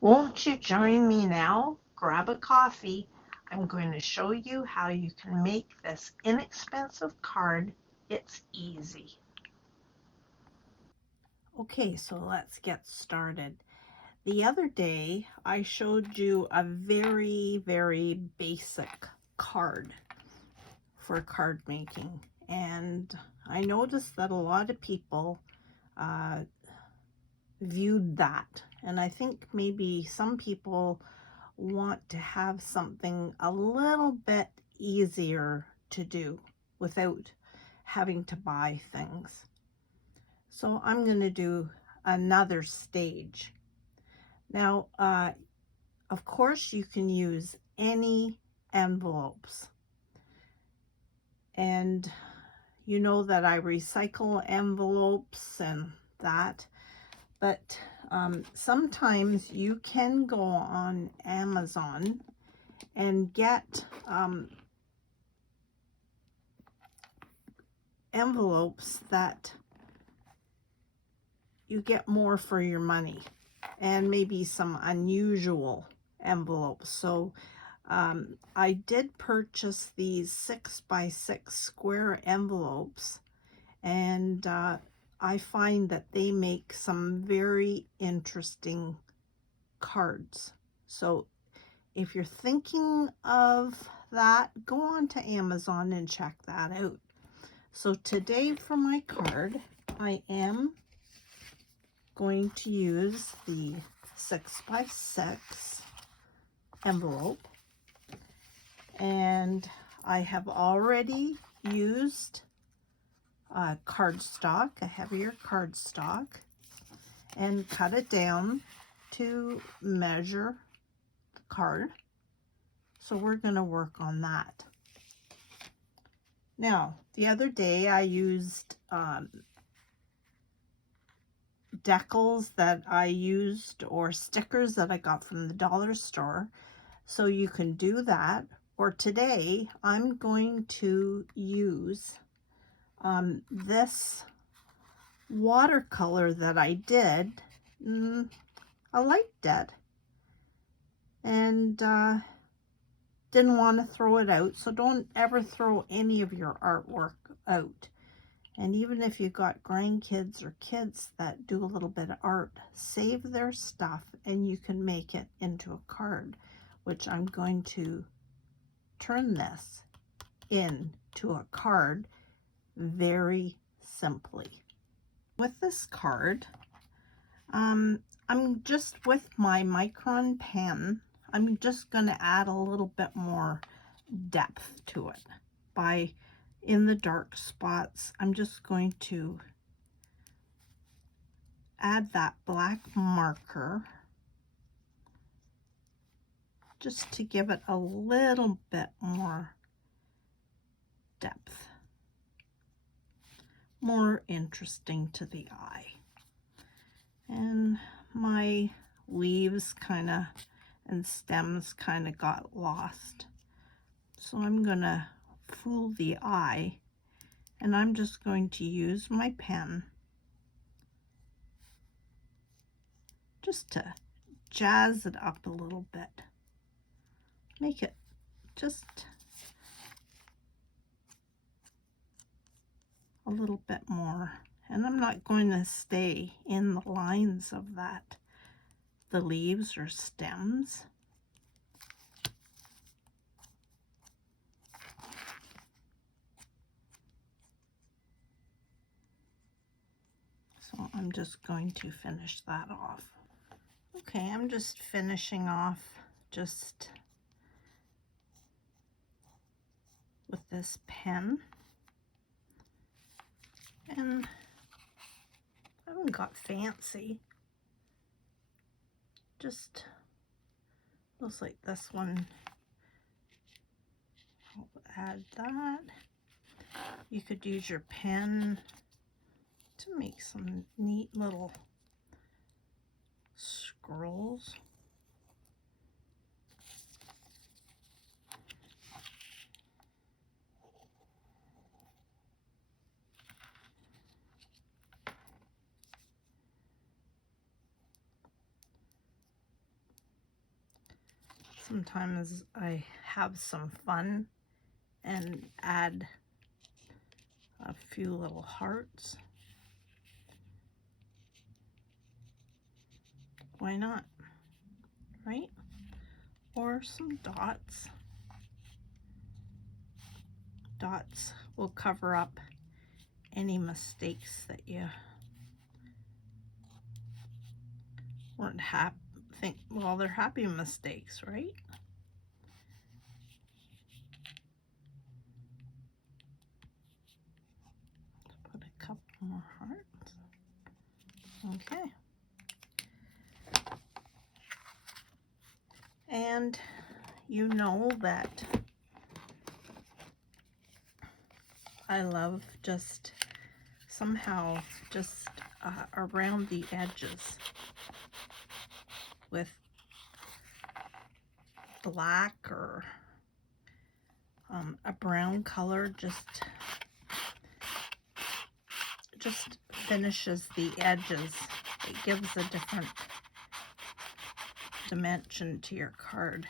Won't you join me now? Grab a coffee. I'm going to show you how you can make this inexpensive card. It's easy. Okay, so let's get started. The other day, I showed you a very basic card for card making. And I noticed that a lot of people uh, viewed that. And I think maybe some people want to have something a little bit easier to do without having to buy things. So I'm going to do another stage. Now, of course, you can use any envelopes. And you know that I recycle envelopes and that. But sometimes you can go on Amazon and get envelopes that you get more for your money, and maybe some unusual envelopes. So I did purchase these 6x6 square envelopes, and I find that they make some very interesting cards. So if you're thinking of that, go on to Amazon and check that out. So today for my card, I am going to use the 6x6 envelope, and I have already used cardstock, a heavier cardstock, and cut it down to measure the card. So we're going to work on that. Now, the other day I used decals that I used, or stickers that I got from the dollar store. So you can do that. Or today I'm going to use this watercolor that I did. I liked it, and didn't want to throw it out. So don't ever throw any of your artwork out. And even if you've got grandkids or kids that do a little bit of art, save their stuff and you can make it into a card, which I'm going to turn this into a card very simply. With this card, I'm just with my micron pen, I'm just going to add a little bit more depth to it by, in the dark spots, I'm just going to add that black marker just to give it a little bit more depth, more interesting to the eye. And my leaves kind of and stems kind of got lost, so I'm gonna fool the eye, and I'm just going to use my pen just to jazz it up a little bit, make it just a little bit more. And I'm not going to stay in the lines of that, the leaves or stems. So I'm just going to finish that off. Okay, I'm just finishing off just with this pen. And I haven't got fancy. Just looks like this one. I'll add that. You could use your pen to make some neat little scrolls. Sometimes I have some fun and add a few little hearts. Why not, right? Or some dots. Dots will cover up any mistakes that you weren't happy. Well, they're happy mistakes, right? Put a couple more hearts. Okay. And you know that I love just somehow just around the edges with black or a brown color, just finishes the edges. It gives a different dimension to your card.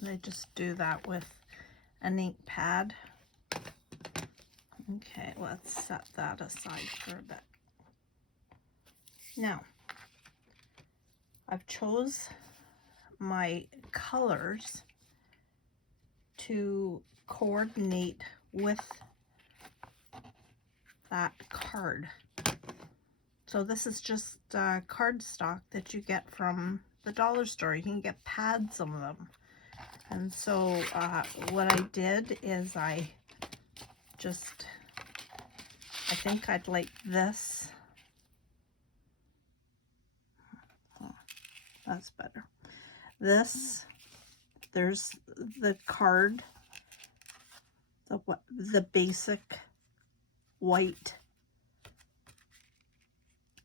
And I just do that with an ink pad. Okay, let's set that aside for a bit. Now, I've chose my colors to coordinate with that card. So this is just cardstock that you get from the dollar store. You can get pads of them. And so what I did is I think I'd like this. Oh, that's better. This, there's the card, the basic white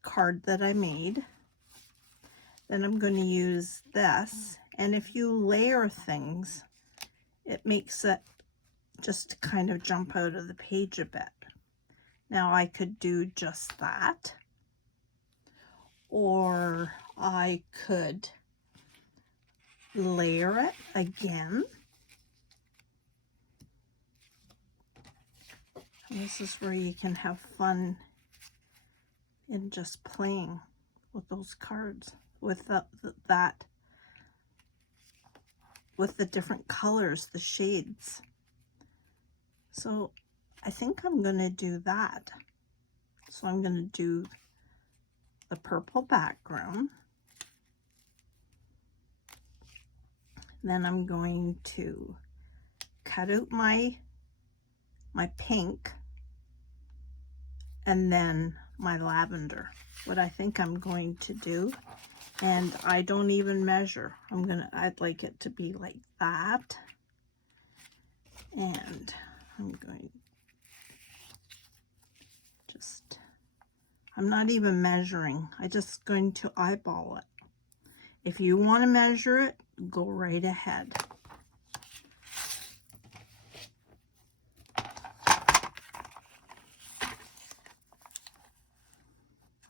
card that I made. Then I'm going to use this, and if you layer things, it makes it just kind of jump out of the page a bit. Now I could do just that, or I could layer it again. And this is where you can have fun in just playing with those cards, with with the different colors, the shades. So I think I'm going to do that. So I'm going to do the purple background. Then I'm going to cut out my pink, and then my lavender. What I think I'm going to do, and I don't even measure. I'd like it to be like that. And I'm going I'm not even measuring. I'm just going to eyeball it. If you want to measure it, go right ahead. I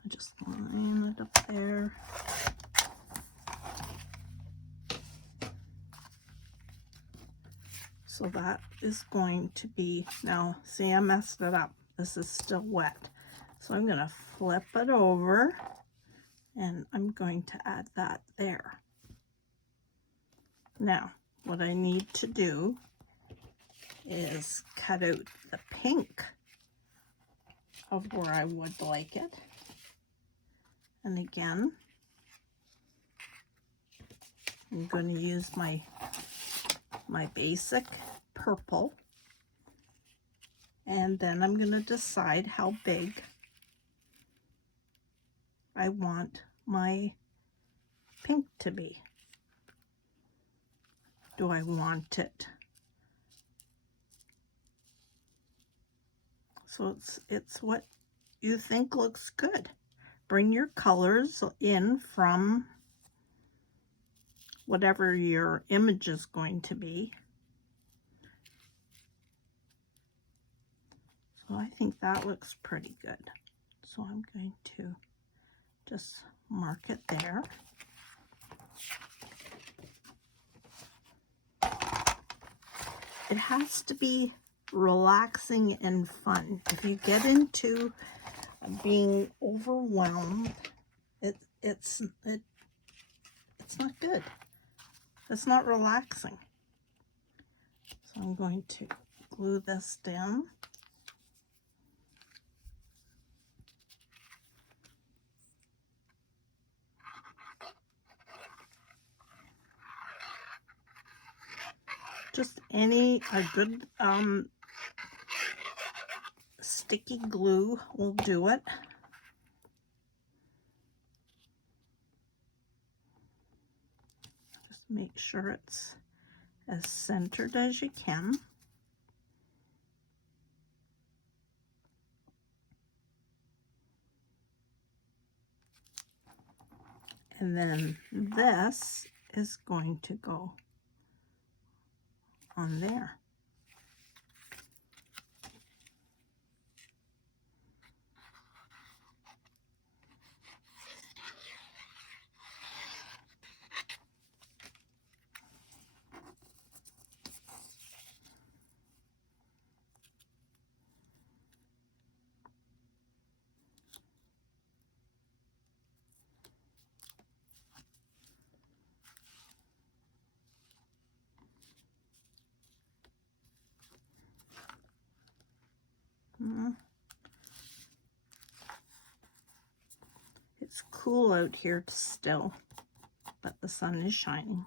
just line it up there. So that is going to be, now see, I messed it up. This is still wet. So I'm going to flip it over, and I'm going to add that there. Now, what I need to do is cut out the pink of where I would like it. And again, I'm going to use my basic purple, and then I'm going to decide how big I want my pink to be. Do I want it? So it's what you think looks good. Bring your colors in from whatever your image is going to be. So I think that looks pretty good. So I'm going to just mark it there. It has to be relaxing and fun. If you get into being overwhelmed, it's not good. It's not relaxing. So I'm going to glue this down. Just a good sticky glue will do it. Just make sure it's as centered as you can. And then this is going to go on there. It's cool out here still, but the sun is shining,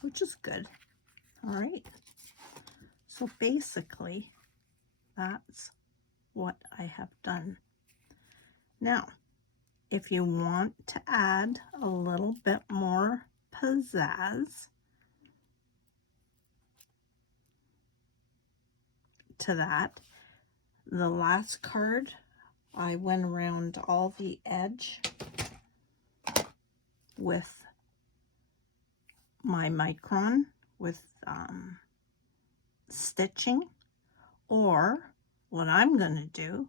which is good. All right. So basically, that's what I have done. Now, if you want to add a little bit more pizzazz to that, the last card, I went around all the edge with my micron with stitching, or what I'm going to do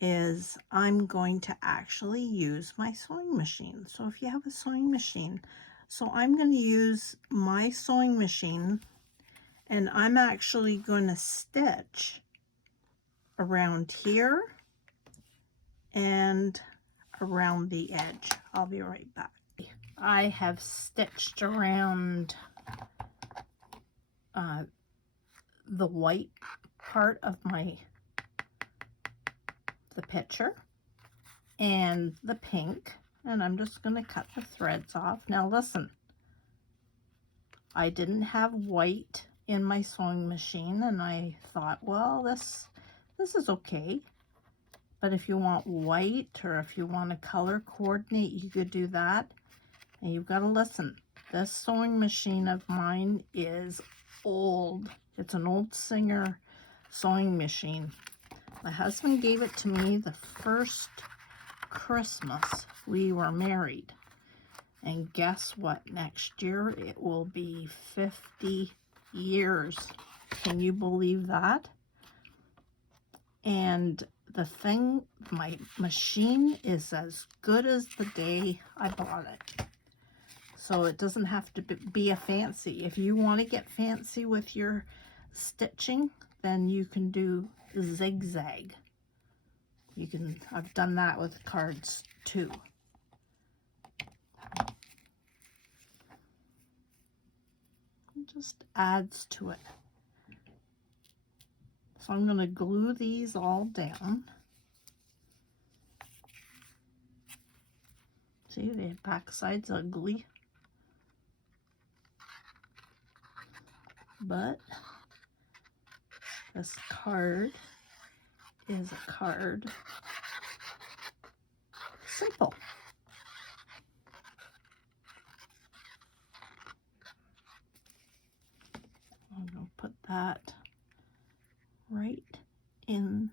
is I'm going to actually use my sewing machine. So if you have a sewing machine, so I'm going to use my sewing machine, and I'm actually going to stitch around here and around the edge. I'll be right back. I have stitched around the white part of the picture and the pink, and I'm just going to cut the threads off. Now listen, I didn't have white in my sewing machine, and I thought, well, this is okay. But if you want white, or if you want to color coordinate, you could do that. And you've got to listen. This sewing machine of mine is old. It's an old Singer sewing machine. My husband gave it to me the first Christmas we were married. And guess what? Next year it will be 50 years. Can you believe that? And the thing, my machine is as good as the day I bought it. So it doesn't have to be a fancy. If you want to get fancy with your stitching, then you can do zigzag. I've done that with cards too. It just adds to it. So I'm going to glue these all down. See, the back side's ugly. But this card is a card. Simple. I'm going to put that right in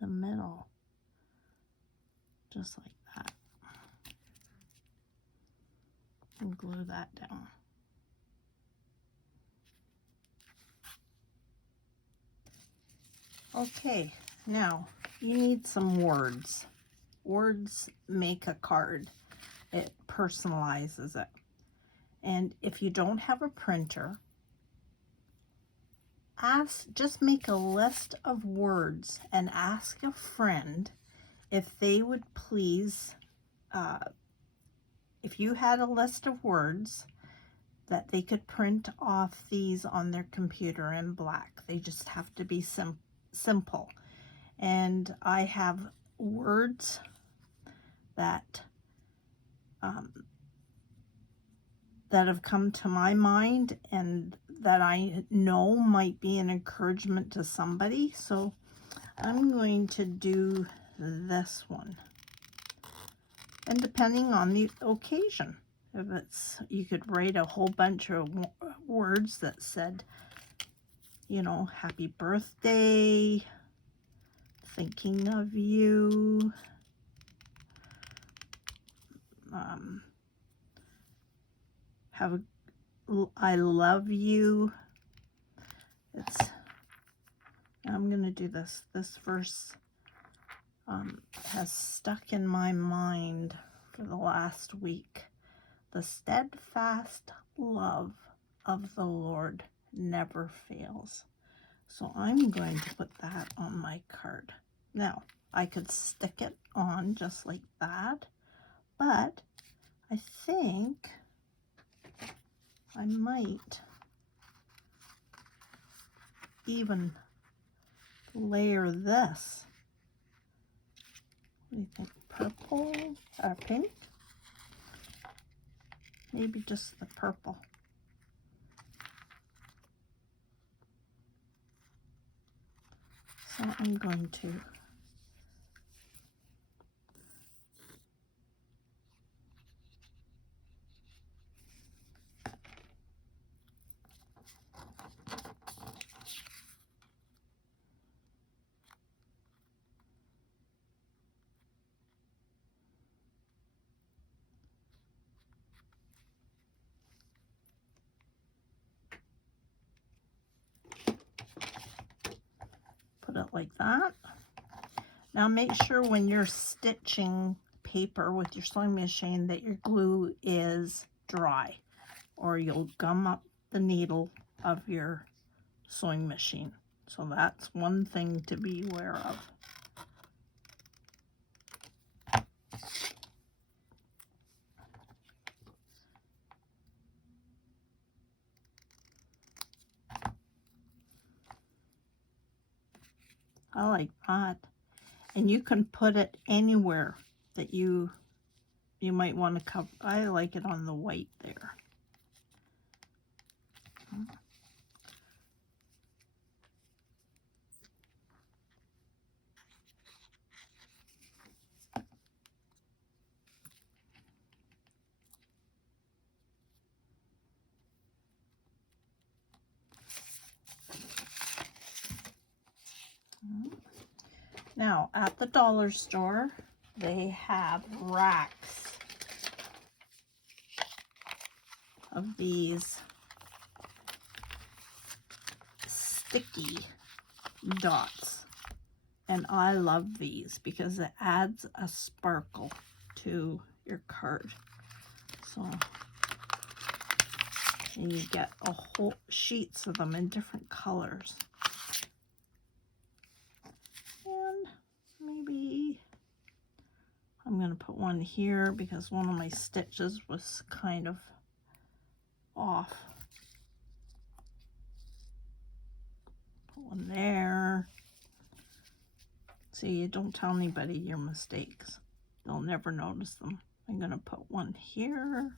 the middle, just like that, and glue that down. Okay, now you need some words. Words make a card. It personalizes it. And if you don't have a printer, just make a list of words and ask a friend if they would please, if you had a list of words that they could print off these on their computer in black. They just have to be simple. And I have words that that have come to my mind and that I know might be an encouragement to somebody. So I'm going to do this one. And depending on the occasion, if it's, you could write a whole bunch of words that said, you know, happy birthday, thinking of you, I love you. I'm gonna do this. This verse has stuck in my mind for the last week. The steadfast love of the Lord never fails. So I'm going to put that on my card. Now, I could stick it on just like that, but I think I might even layer this. What do you think? Purple or pink? Maybe just the purple. So I'm going to put it like that. Now make sure when you're stitching paper with your sewing machine that your glue is dry, or you'll gum up the needle of your sewing machine. So that's one thing to be aware of. I like that. And you can put it anywhere that you might want to cover. I like it on the white there. Now, at the dollar store, they have racks of these sticky dots. And I love these because it adds a sparkle to your card. So, and you get a whole sheets of them in different colors. And maybe I'm going to put one here because one of my stitches was kind of off. Put one there. See, you don't tell anybody your mistakes. They'll never notice them. I'm going to put one here.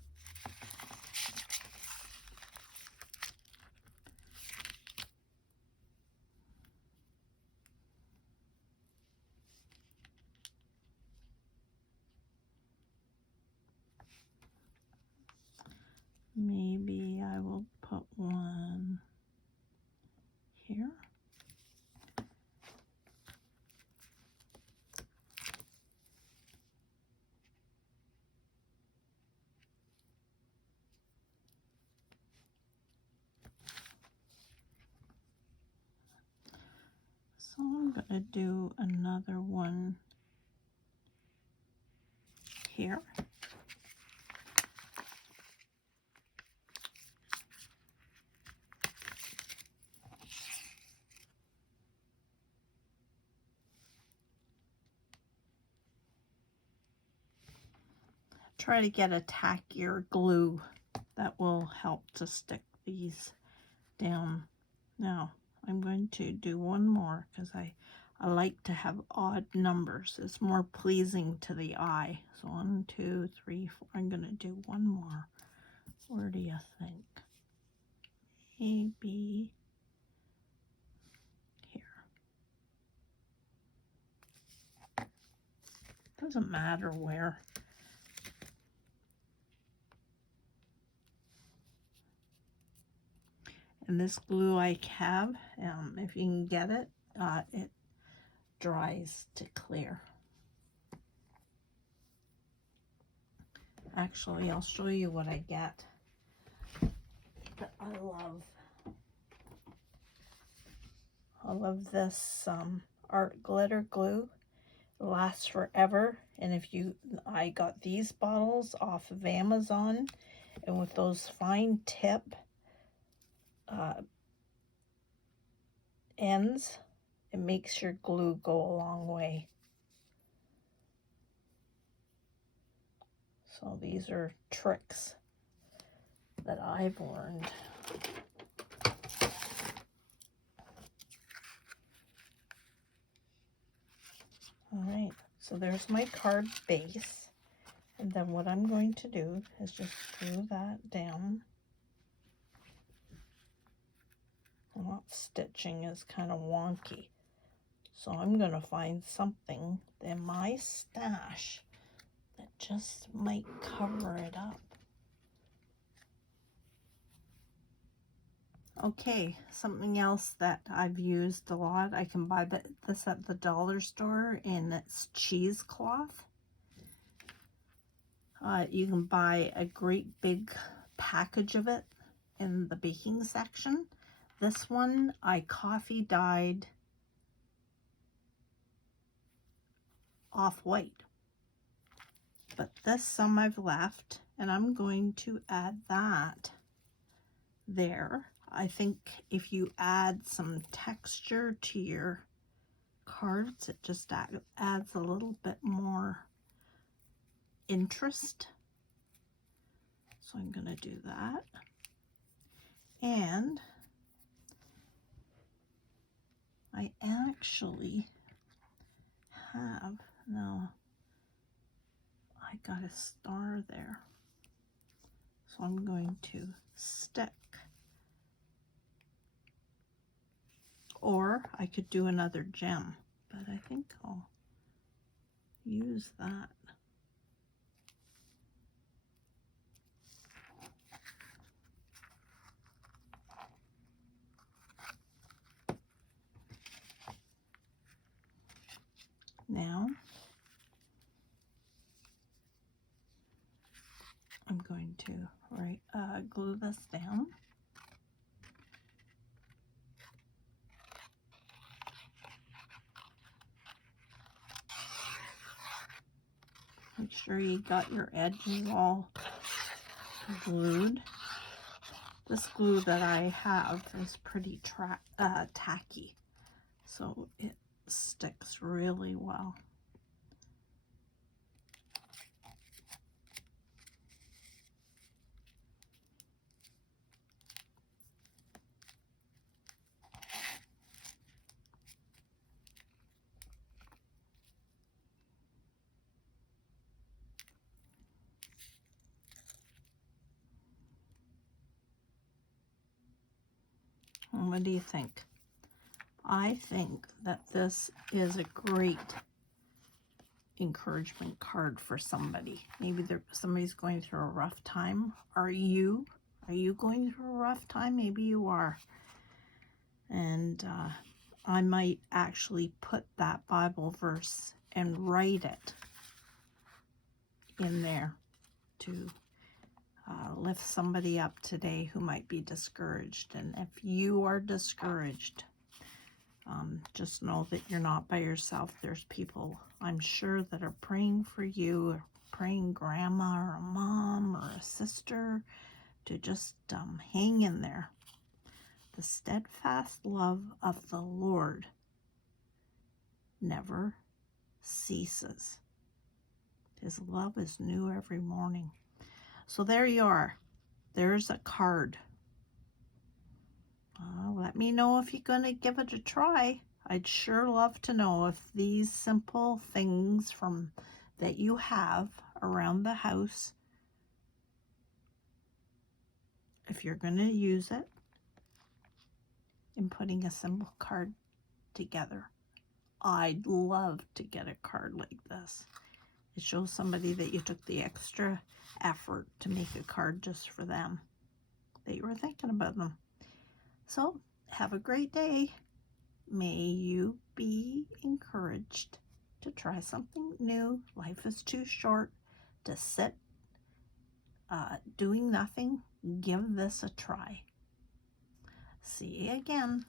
Maybe I will put one here. So I'm I'm going to do another one here. Try to get a tackier glue that will help to stick these down. Now I'm going to do one more because I like to have odd numbers. It's more pleasing to the eye. So 1, 2, 3, 4. I'm going to do one more. Where do you think? Maybe here. Doesn't matter where. And this glue I have, if you can get it, it dries to clear. Actually, I'll show you what I get that I love this art glitter glue. It lasts forever. And I got these bottles off of Amazon, and with those fine tip ends, it makes your glue go a long way. So these are tricks that I've learned. All right, so there's my card base. And then what I'm going to do is just glue that down. And that stitching is kind of wonky. So I'm going to find something in my stash that just might cover it up. Okay, something else that I've used a lot. I can buy this at the dollar store, and it's cheesecloth. You can buy a great big package of it in the baking section. This one I coffee dyed off-white. But this some I've left, and I'm going to add that there. I think if you add some texture to your cards, it just adds a little bit more interest. So I'm going to do that. And I actually have, no, I got a star there. So I'm going to stick. Or I could do another gem, but I think I'll use that. Now, I'm going to glue this down. Make sure you got your edges all glued. This glue that I have is pretty tacky, so it sticks really well. What do you think? I think that this is a great encouragement card for somebody. Maybe somebody's going through a rough time. Are you going through a rough time? Maybe you are. And I might actually put that Bible verse and write it in there to lift somebody up today who might be discouraged. And if you are discouraged, Just know that you're not by yourself. There's people, I'm sure, that are praying for you, or praying grandma or a mom or a sister to just hang in there. The steadfast love of the Lord never ceases. His love is new every morning. So there you are. There's a card. Let me know if you're going to give it a try. I'd sure love to know if these simple things that you have around the house, if you're going to use it in putting a simple card together. I'd love to get a card like this. It shows somebody that you took the extra effort to make a card just for them, that you were thinking about them. So, have a great day. May you be encouraged to try something new. Life is too short to sit doing nothing. Give this a try. See you again.